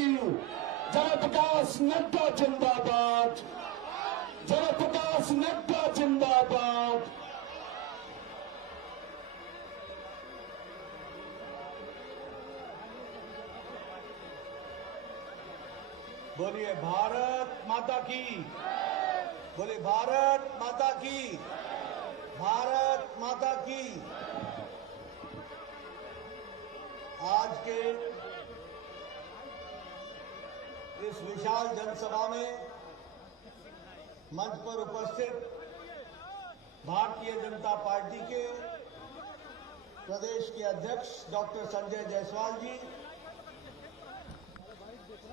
की जयप्रकाश नड्डा जिंदाबाद, जयप्रकाश नड्डा जिंदाबाद। बोलिए भारत माता की, बोलिए भारत माता की, भारत माता की। आज के इस विशाल जनसभा में मंच पर उपस्थित भारतीय जनता पार्टी के प्रदेश के अध्यक्ष डॉक्टर संजय जायसवाल जी,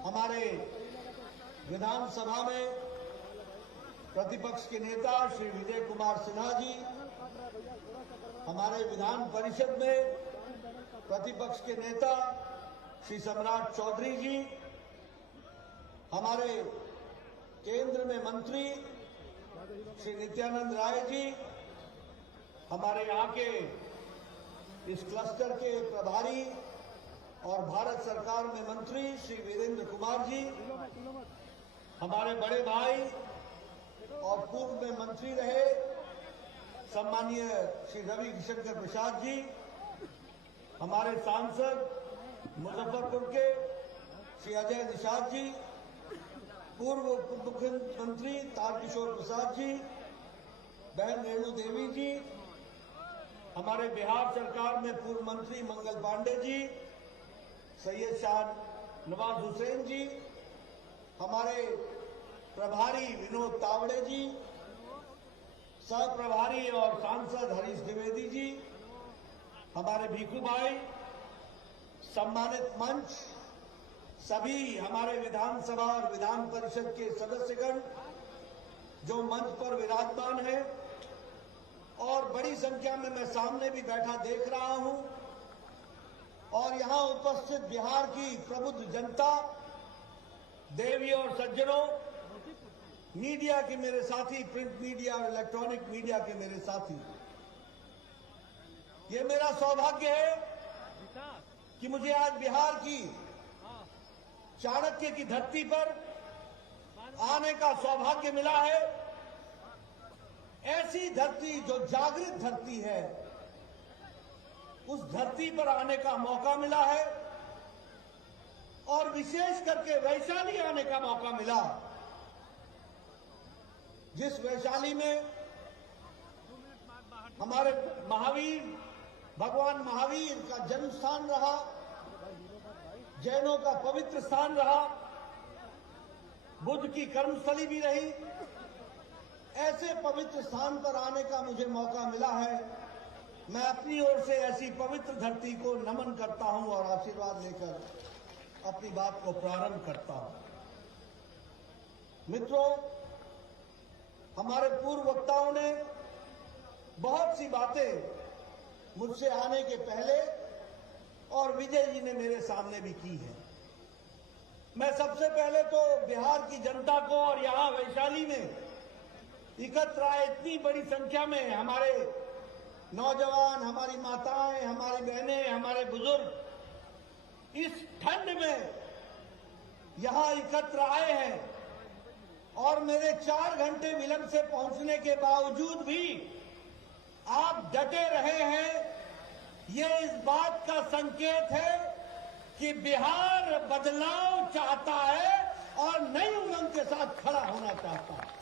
हमारे विधानसभा में प्रतिपक्ष के नेता श्री विजय कुमार सिन्हा जी, हमारे विधान परिषद में प्रतिपक्ष के नेता श्री सम्राट चौधरी जी, हमारे केंद्र में मंत्री श्री नित्यानंद राय जी, हमारे यहाँ के इस क्लस्टर के प्रभारी और भारत सरकार में मंत्री श्री वीरेंद्र कुमार जी, हमारे बड़े भाई और पूर्व में मंत्री रहे सम्मानीय श्री रवि शंकर प्रसाद जी, हमारे सांसद मुजफ्फरपुर के श्री अजय निषाद जी, पूर्व उप मुख्यमंत्री तारकिशोर प्रसाद जी, बहन रेणु देवी जी, हमारे बिहार सरकार में पूर्व मंत्री मंगल पांडे जी, सैयद शाह नवाज हुसैन जी, हमारे प्रभारी विनोद तावड़े जी, सह प्रभारी और सांसद हरीश द्विवेदी जी, हमारे भीखू भाई, सम्मानित मंच, सभी हमारे विधानसभा और विधान परिषद के सदस्यगण जो मंच पर विराजमान हैं, और बड़ी संख्या में मैं सामने भी बैठा देख रहा हूं, और यहां उपस्थित बिहार की प्रबुद्ध जनता, देवी और सज्जनों, मीडिया के मेरे साथी, प्रिंट मीडिया और इलेक्ट्रॉनिक मीडिया के मेरे साथी, ये मेरा सौभाग्य है कि मुझे आज बिहार की चाणक्य की धरती पर आने का सौभाग्य मिला है। ऐसी धरती जो जागृत धरती है, उस धरती पर आने का मौका मिला है, और विशेष करके वैशाली आने का मौका मिला, जिस वैशाली में हमारे महावीर, भगवान महावीर का जन्म स्थान रहा, जैनों का पवित्र स्थान रहा, बुद्ध की कर्मस्थली भी रही। ऐसे पवित्र स्थान पर आने का मुझे मौका मिला है। मैं अपनी ओर से ऐसी पवित्र धरती को नमन करता हूं और आशीर्वाद लेकर अपनी बात को प्रारंभ करता हूं। मित्रों, हमारे पूर्व वक्ताओं ने बहुत सी बातें मुझसे आने के पहले और विजय जी ने मेरे सामने भी की है। मैं सबसे पहले तो बिहार की जनता को और यहां वैशाली में एकत्र आए इतनी बड़ी संख्या में हमारे नौजवान, हमारी माताएं, हमारी बहनें, हमारे बुजुर्ग इस ठंड में यहां एकत्र आए हैं, और मेरे 4 घंटे विलंब से पहुंचने के बावजूद भी आप डटे रहे हैं। ये इस बात का संकेत है कि बिहार बदलाव चाहता है और नई उमंग के साथ खड़ा होना चाहता है।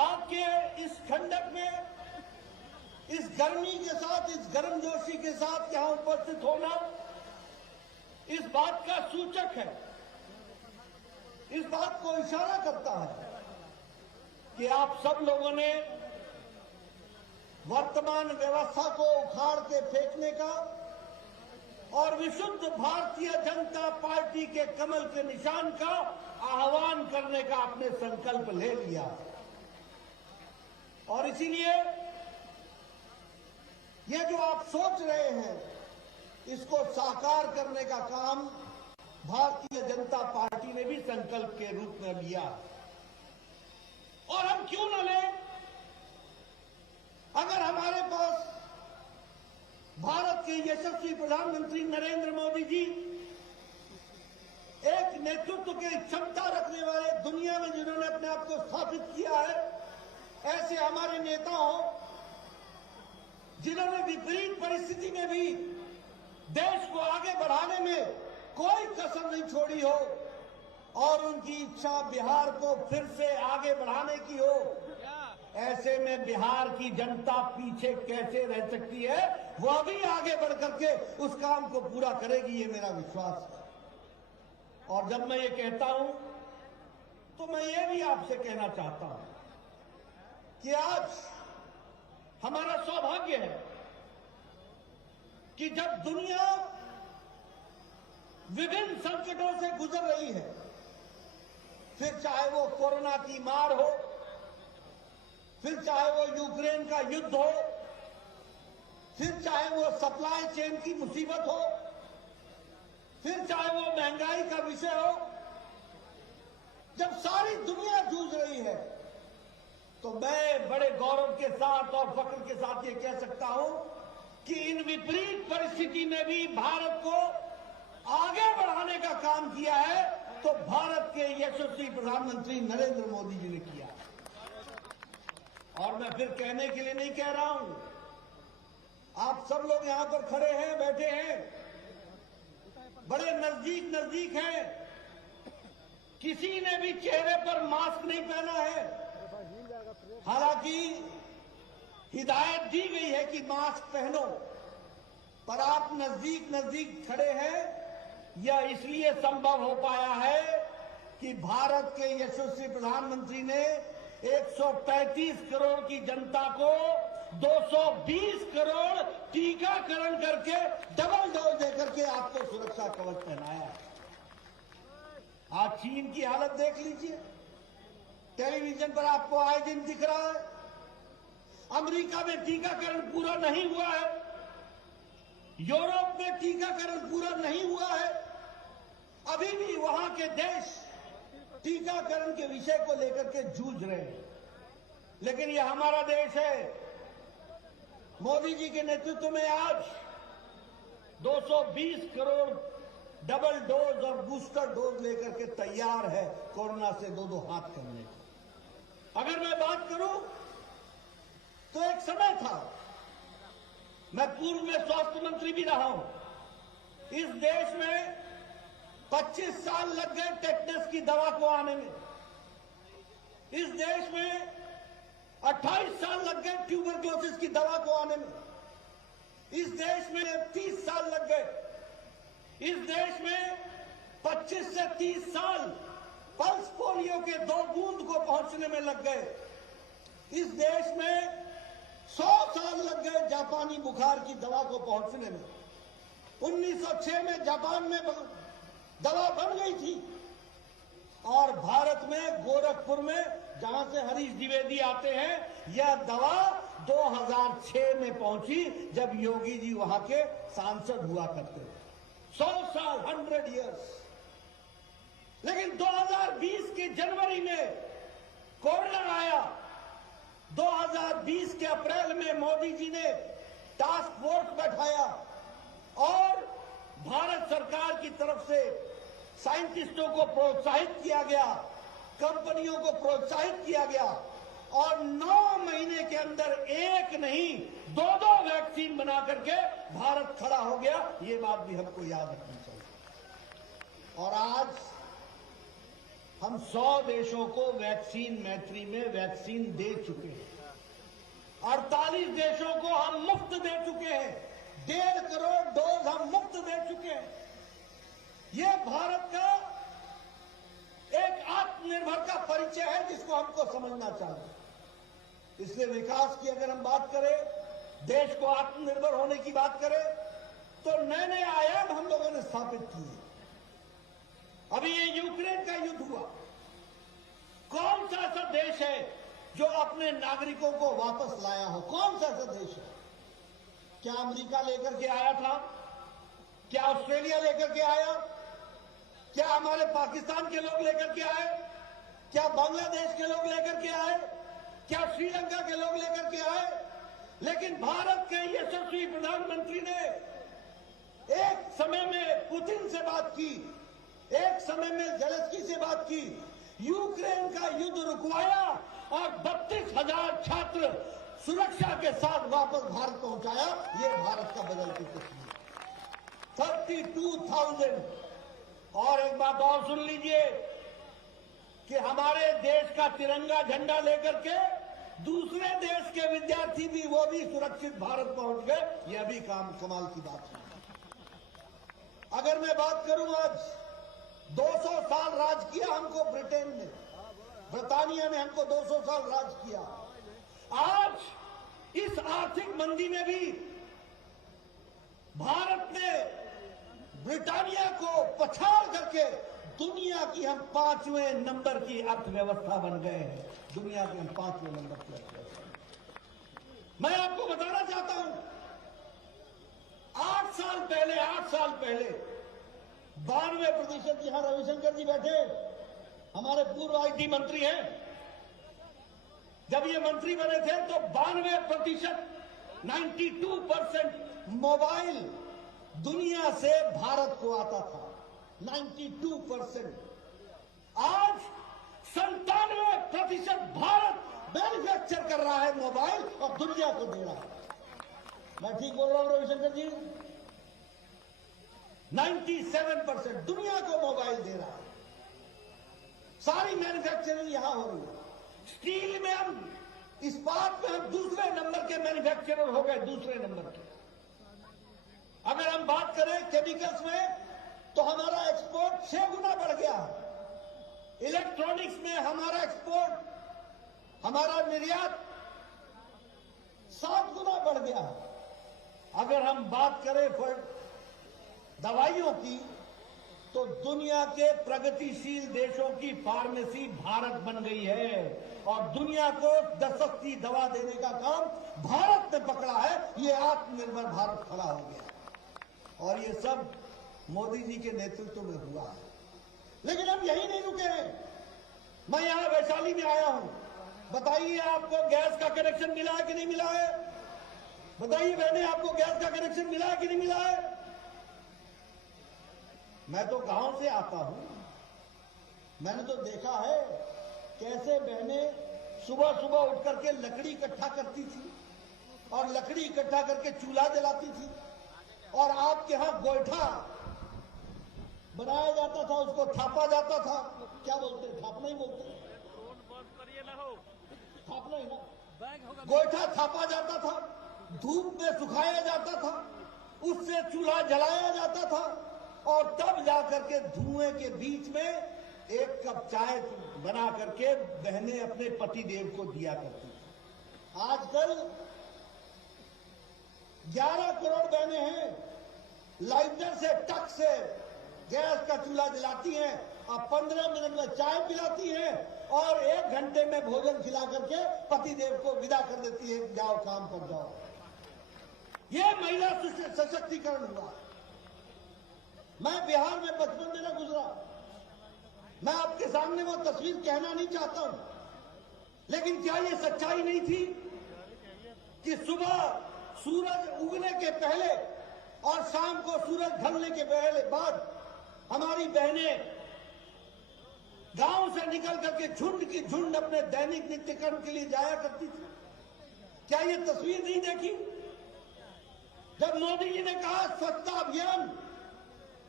आपके इस ठंडक में, इस गर्मी के साथ, इस गर्मजोशी के साथ यहां उपस्थित होना इस बात का सूचक है, इस बात को इशारा करता है कि आप सब लोगों ने वर्तमान व्यवस्था को उखाड़ के फेंकने का और विशुद्ध भारतीय जनता पार्टी के कमल के निशान का आह्वान करने का आपने संकल्प ले लिया, और इसीलिए ये जो आप सोच रहे हैं, इसको साकार करने का काम भारतीय जनता पार्टी ने भी संकल्प के रूप में लिया। और हम क्यों न लें? अगर हमारे पास भारत के यशस्वी प्रधानमंत्री नरेंद्र मोदी जी एक नेतृत्व की क्षमता रखने वाले, दुनिया में जिन्होंने अपने आप को स्थापित किया है, ऐसे हमारे नेता हो जिन्होंने विपरीत परिस्थिति में भी देश को आगे बढ़ाने में कोई कसर नहीं छोड़ी हो और उनकी इच्छा बिहार को फिर से आगे बढ़ाने की हो। ऐसे में बिहार की जनता पीछे कैसे रह सकती है? वो अभी आगे बढ़ करके उस काम को पूरा करेगी, ये मेरा विश्वास है। और जब मैं ये कहता हूं तो मैं ये भी आपसे कहना चाहता हूं कि आज हमारा सौभाग्य है कि जब दुनिया विभिन्न संकटों से गुजर रही है, फिर चाहे वो कोरोना की मार हो, फिर चाहे वो यूक्रेन का युद्ध हो, फिर चाहे वो सप्लाई चेन की मुसीबत हो, फिर चाहे वो महंगाई का विषय हो, जब सारी दुनिया जूझ रही है तो मैं बड़े गौरव के साथ और फख्र के साथ ये कह सकता हूं कि इन विपरीत परिस्थिति में भी भारत को आगे बढ़ाने का काम किया है तो भारत के यशस्वी प्रधानमंत्री नरेंद्र मोदी जी ने किया। और मैं फिर कहने के लिए नहीं कह रहा हूं, आप सब लोग यहां पर खड़े हैं, बैठे हैं, बड़े नजदीक नजदीक हैं, किसी ने भी चेहरे पर मास्क नहीं पहना है। हालांकि हिदायत दी गई है कि मास्क पहनो, पर आप नजदीक नजदीक खड़े हैं। यह इसलिए संभव हो पाया है कि भारत के यशस्वी प्रधानमंत्री ने 135 करोड़ की जनता को 220 करोड़ टीकाकरण करके डबल डोज देकर के आपको सुरक्षा कवच पहनाया है। आज चीन की हालत देख लीजिए, टेलीविजन पर आपको आए दिन दिख रहा है। अमेरिका में टीकाकरण पूरा नहीं हुआ है, यूरोप में टीकाकरण पूरा नहीं हुआ है, अभी भी वहां के देश टीकाकरण के विषय को लेकर के जूझ रहे हैं। लेकिन यह हमारा देश है, मोदी जी के नेतृत्व में आज 220 करोड़ डबल डोज और बूस्टर डोज लेकर के तैयार है कोरोना से दो हाथ करने को। अगर मैं बात करूं तो एक समय था, मैं पूर्व में स्वास्थ्य मंत्री भी रहा हूं, इस देश में 25 साल लग गए टेटनस की दवा को आने में। इस देश में 28 साल लग गए ट्यूबरक्लोसिस की दवा को आने में। इस देश में 30 साल लग गए। इस देश में 25 से 30 साल पल्स पोलियो के 2 बूंद को पहुंचने में लग गए। इस देश में 100 साल लग गए जापानी बुखार की दवा को पहुंचने में। 1906 में जापान में दवा बन गई थी और भारत में गोरखपुर में, जहां से हरीश द्विवेदी आते हैं, यह दवा 2006 में पहुंची जब योगी जी वहां के सांसद हुआ करते थे। 100 साल, 100 इयर्स। लेकिन 2020 के जनवरी में कोरोना आया। 2020 के अप्रैल में मोदी जी ने टास्क फोर्स बैठाया और भारत सरकार की तरफ से साइंटिस्टों को प्रोत्साहित किया गया, कंपनियों को प्रोत्साहित किया गया और 9 महीने के अंदर एक नहीं 2 वैक्सीन बना करके भारत खड़ा हो गया। ये बात भी हमको याद रखनी चाहिए। और आज हम 100 देशों को वैक्सीन मैत्री में वैक्सीन दे चुके हैं। 48 देशों को हम मुफ्त दे चुके हैं। 1.5 करोड़ डोज हम मुफ्त दे चुके हैं। ये भारत का एक आत्मनिर्भर का परिचय है जिसको हमको समझना चाहिए। इसलिए विकास की अगर हम बात करें, देश को आत्मनिर्भर होने की बात करें, तो नए नए आयाम हम लोगों ने स्थापित किए। अभी ये यूक्रेन का युद्ध हुआ, कौन सा ऐसा देश है जो अपने नागरिकों को वापस लाया हो? कौन सा ऐसा देश है? क्या अमेरिका लेकर के आया था? क्या ऑस्ट्रेलिया लेकर के आया? क्या हमारे पाकिस्तान के लोग लेकर के आए? क्या बांग्लादेश के लोग लेकर के आए? क्या श्रीलंका के लोग लेकर के आए? लेकिन भारत के यशस्वी प्रधानमंत्री ने एक समय में पुतिन से बात की, एक समय में ज़ेलेंस्की से बात की, यूक्रेन का युद्ध रुकवाया और 32,000 छात्र सुरक्षा के साथ वापस भारत पहुंचाया। ये भारत का बदलती तस्वीर 32,000। और एक बात और सुन लीजिए कि हमारे देश का तिरंगा झंडा लेकर के दूसरे देश के विद्यार्थी भी वो भी सुरक्षित भारत पहुंच गए। यह भी कमाल की बात है। अगर मैं बात करूं, आज 200 साल राज किया हमको ब्रिटेन ने, ब्रिटानिया ने हमको 200 साल राज किया। आज इस आर्थिक मंदी में भी भारत ने ब्रिटानिया को पछाड़ करके दुनिया की हम 5वें नंबर की अर्थव्यवस्था बन गए हैं। दुनिया के हम 5वें नंबर की अर्थव्यवस्था। मैं आपको बताना चाहता हूं, 8 साल पहले 92%, यहां रविशंकर जी बैठे, हमारे पूर्व आईटी मंत्री हैं, जब ये मंत्री बने थे तो 92%, 92% मोबाइल दुनिया से भारत को आता था। 92%। आज 97% भारत मैन्युफैक्चर कर रहा है मोबाइल और दुनिया को दे रहा है। मैं ठीक बोल रहा हूं रविशंकर जी? 97% दुनिया को मोबाइल दे रहा है। सारी मैन्युफैक्चरिंग यहां हो रही है। स्टील में हम, इस्पात में हम दूसरे नंबर के मैन्युफैक्चरर हो गए, दूसरे नंबर के। अगर हम बात करें केमिकल्स में तो हमारा एक्सपोर्ट 6 गुना बढ़ गया। इलेक्ट्रॉनिक्स में हमारा एक्सपोर्ट, हमारा निर्यात 7 गुना बढ़ गया। अगर हम बात करें दवाइयों की तो दुनिया के प्रगतिशील देशों की फार्मेसी भारत बन गई है और दुनिया को सस्ती दवा देने का काम भारत ने पकड़ा है। ये आत्मनिर्भर भारत खड़ा हो गया और ये सब मोदी जी के नेतृत्व में हुआ है। लेकिन हम यही नहीं रुके हैं। मैं यहां वैशाली में आया हूं। बताइए आपको गैस का कनेक्शन मिला है कि नहीं मिला है? बताइए बहने, आपको गैस का कनेक्शन मिला है कि नहीं मिला है? मैं तो गांव से आता हूं, मैंने तो देखा है कैसे बहनें सुबह सुबह उठ करके लकड़ी इकट्ठा करती थी और लकड़ी इकट्ठा करके चूल्हा जलाती थी। और आपके यहां गोईठा बनाया जाता था, उसको थापा जाता था। क्या बोलते हैं? थापना ही बोलते हैं, थापना ही ना। गोईठा थापा जाता था, धूप में सुखाया जाता था, उससे चूल्हा जलाया जाता था और तब जाकर के धुएं के बीच में 1 कप चाय बना करके बहनें अपने पति देव को दिया करती थी। आजकल 11 करोड़ बहनें हैं, लाइटर से, टक से गैस का चूल्हा जलाती हैं और 15 मिनट में चाय पिलाती हैं और 1 घंटे में भोजन खिला करके पति देव को विदा कर देती है, जाओ काम पर जाओ। ये महिला सशक्तिकरण हुआ। मैं बिहार में बचपन में न गुजरा, मैं आपके सामने वो तस्वीर कहना नहीं चाहता हूं, लेकिन क्या ये सच्चाई नहीं थी कि सुबह सूरज उगने के पहले और शाम को सूरज ढलने के पहले बाद हमारी बहनें गांव से निकल करके झुंड की झुंड अपने दैनिक नित्य कर्म के लिए जाया करती थी? क्या ये तस्वीर नहीं देखी? जब मोदी जी ने कहा स्वच्छता अभियान,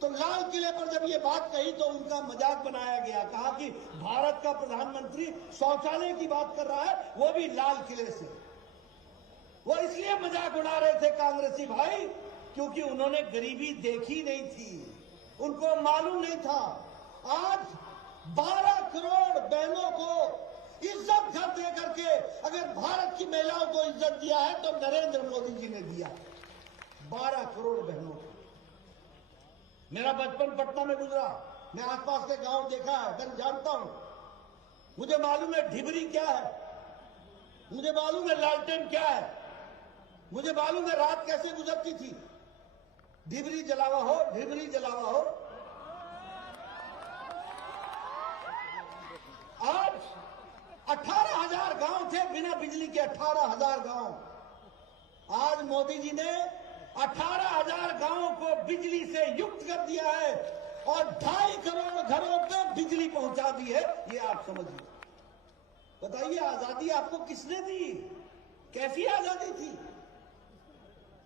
तो लाल किले पर जब ये बात कही तो उनका मजाक बनाया गया। कहा कि भारत का प्रधानमंत्री शौचालय की बात कर रहा है, वो भी लाल किले से। वो इसलिए मजाक उड़ा रहे थे कांग्रेसी भाई क्योंकि उन्होंने गरीबी देखी नहीं थी, उनको मालूम नहीं था। आज 12 करोड़ बहनों को इज्जत घर दे करके अगर भारत की महिलाओं को इज्जत दिया है तो नरेंद्र मोदी जी ने दिया। 12 करोड़ बहनों को। मेरा बचपन पटना में गुजरा, मैं आसपास के गांव देखा है, मैं जानता हूं। मुझे मालूम है ढिबरी क्या है, मुझे मालूम है लालटेन क्या है, मुझे मालूम है रात कैसे गुजरती थी। ढिबरी जलावा हो, ढिबरी जलावा हो। आज 18,000 गांव थे बिना बिजली के, 18,000 गांव। आज मोदी जी ने 18,000 गांवों को बिजली से युक्त कर दिया है और 2.5 करोड़ घरों पे बिजली पहुंचा दी है। ये आप समझिए। बताइए, आजादी आपको किसने दी? कैसी आजादी थी?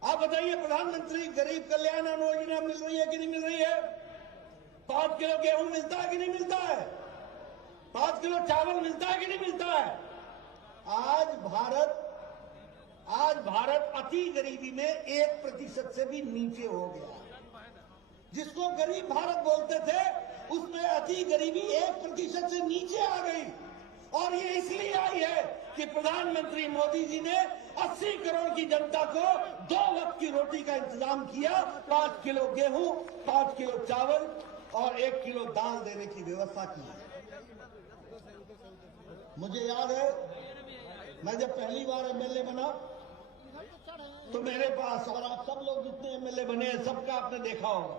आप बताइए, प्रधानमंत्री गरीब कल्याण अन्न योजना मिल रही है कि नहीं मिल रही है? 5 किलो गेहूं मिलता है कि नहीं मिलता है? 5 किलो चावल मिलता है कि नहीं मिलता है? आज भारत अति गरीबी में 1% से भी नीचे हो गया। जिसको गरीब भारत बोलते थे, उसमें अति गरीबी 1% से नीचे आ गई। और ये इसलिए आई है कि प्रधानमंत्री मोदी जी ने 80 करोड़ की जनता को 2 वक्त की रोटी का इंतजाम किया, 5 किलो गेहूं, 5 किलो चावल और 1 किलो दाल देने की व्यवस्था की। मुझे याद है, मैं जब पहली बार एमएलए बना तो मेरे पास, और आप सब लोग जितने एमएलए बने हैं सबका आपने देखा होगा,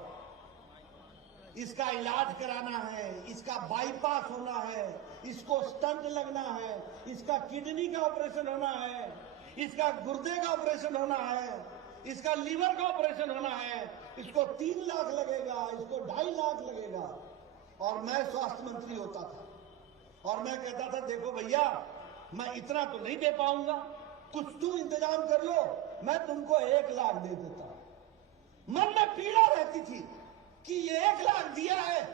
इसका इलाज कराना है, इसका बाईपास होना है, इसको स्टंट लगना है, इसका किडनी का ऑपरेशन होना है, इसका गुर्दे का ऑपरेशन होना है, इसका लीवर का ऑपरेशन होना है, इसको 3 लाख लगेगा, इसको 2.5 लाख लगेगा। और मैं स्वास्थ्य मंत्री होता था और मैं कहता था, देखो भैया, मैं इतना तो नहीं दे पाऊंगा, कुछ तुम इंतजाम कर लो, मैं तुमको 1 लाख दे देता। मन में पीड़ा रहती थी कि ये 1 लाख दिया है,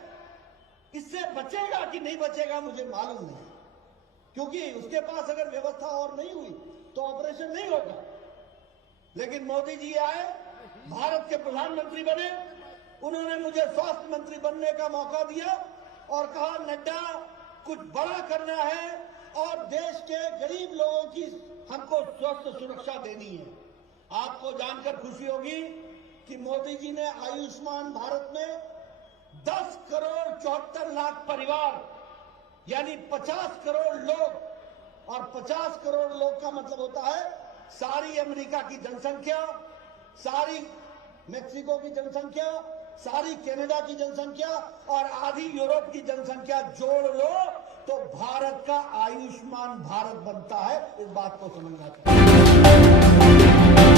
इससे बचेगा कि नहीं बचेगा मुझे मालूम नहीं, क्योंकि उसके पास अगर व्यवस्था और नहीं हुई तो ऑपरेशन नहीं होगा। लेकिन मोदी जी आए, भारत के प्रधानमंत्री बने, उन्होंने मुझे स्वास्थ्य मंत्री बनने का मौका दिया और कहा, नड्डा, कुछ बड़ा करना है और देश के गरीब लोगों की हमको स्वास्थ्य सुरक्षा देनी है। आपको जानकर खुशी होगी कि मोदी जी ने आयुष्मान भारत में 10 करोड़ 74 लाख परिवार, यानी 50 करोड़ लोग, और 50 करोड़ लोग का मतलब होता है सारी अमेरिका की जनसंख्या, सारी मेक्सिको की जनसंख्या, सारी कनाडा की जनसंख्या और आधी यूरोप की जनसंख्या जोड़ लो तो भारत का आयुष्मान भारत बनता है। इस बात को समझना चाहिए।